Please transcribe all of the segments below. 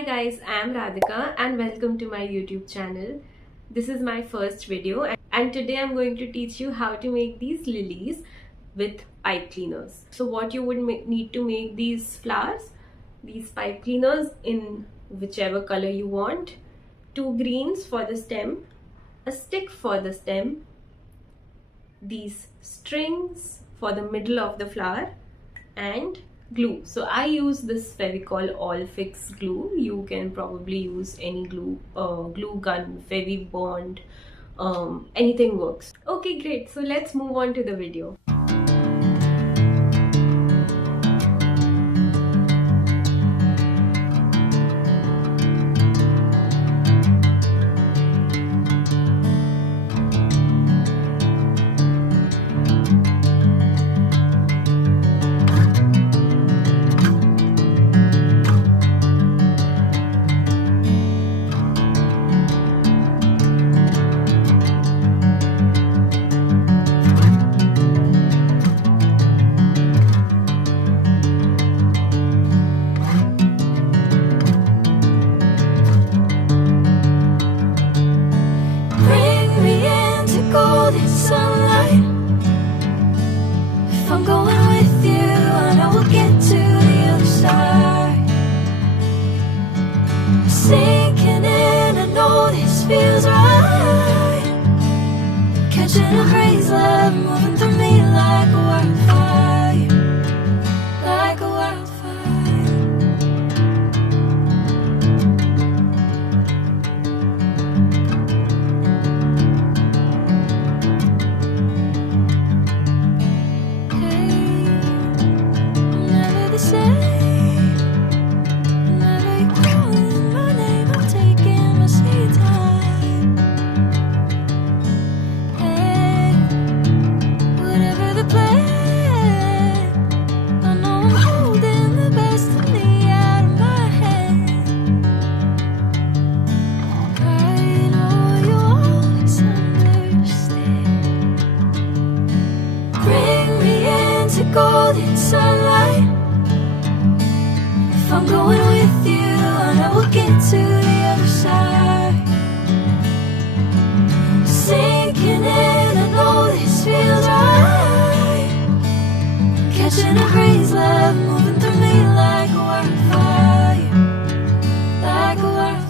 Hi guys, I am Radhika and welcome to my YouTube channel. This is my first video and today I'm going to teach you how to make these lilies with pipe cleaners. So what you would need to make these flowers, these pipe cleaners in whichever color you want, 2 greens for the stem, a stick for the stem, these strings for the middle of the flower and glue. So I use this Fevicol all fix glue. You can probably use any glue, glue gun, Fevi bond, anything works. Okay, great. So let's move on to the video. I'm going with you, I know we'll get to the other side. Sinking in, I know this feels right. Catching a crazy love, moving through me like a wildfire, like a wildfire. Golden sunlight. If I'm going with you, I know we'll get to the other side. Sinking in, I know this feels right. Catching a crazy love, moving through me like a wildfire, like a wildfire.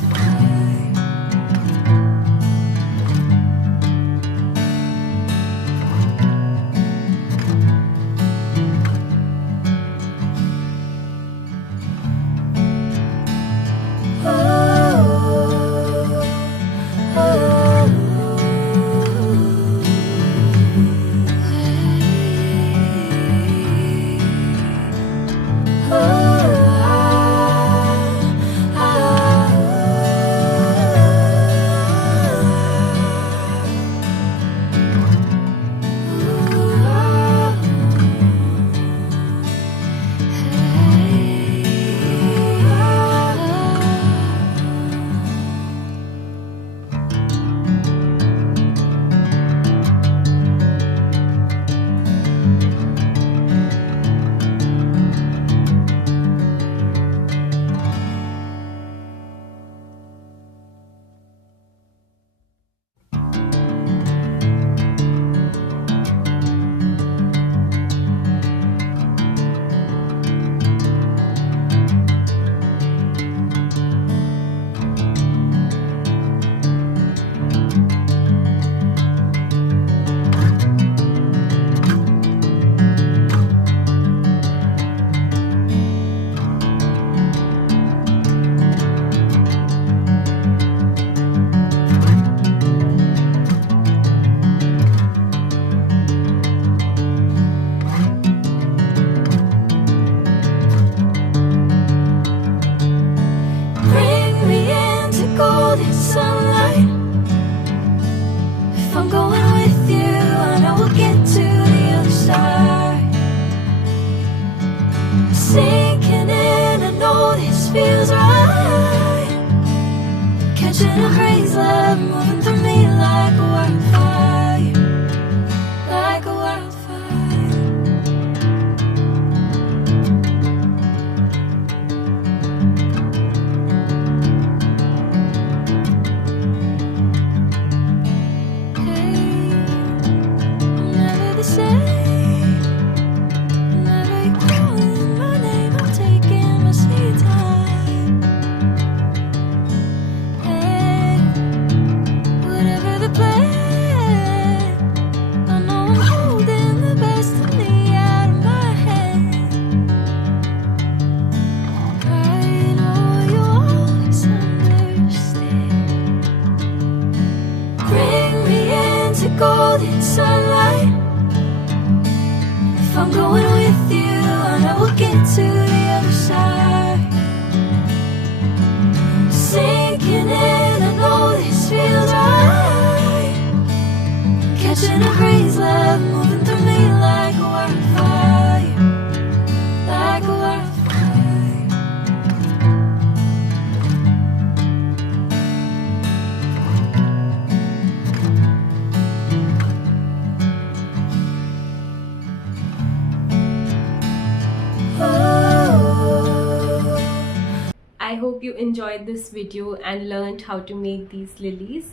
Sinking in, I know this feels right. Catching a crazy love, moving through me like a wildfire, like a wildfire. golden sunlight. If I'm going with you, I know we'll get to the other side. Sinking in, I know this feels right. Catching a breeze, love moving through me like a wildfire, like a wildfire. I hope you enjoyed this video and learned how to make these lilies.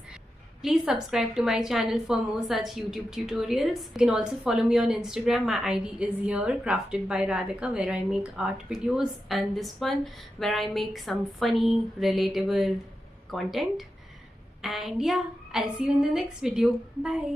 Please subscribe to my channel for more such YouTube tutorials. You can also follow me on Instagram. My ID is here, Crafted by Radhika, where I make art videos, and this one where I make some funny, relatable content. And yeah, I'll see you in the next video. Bye.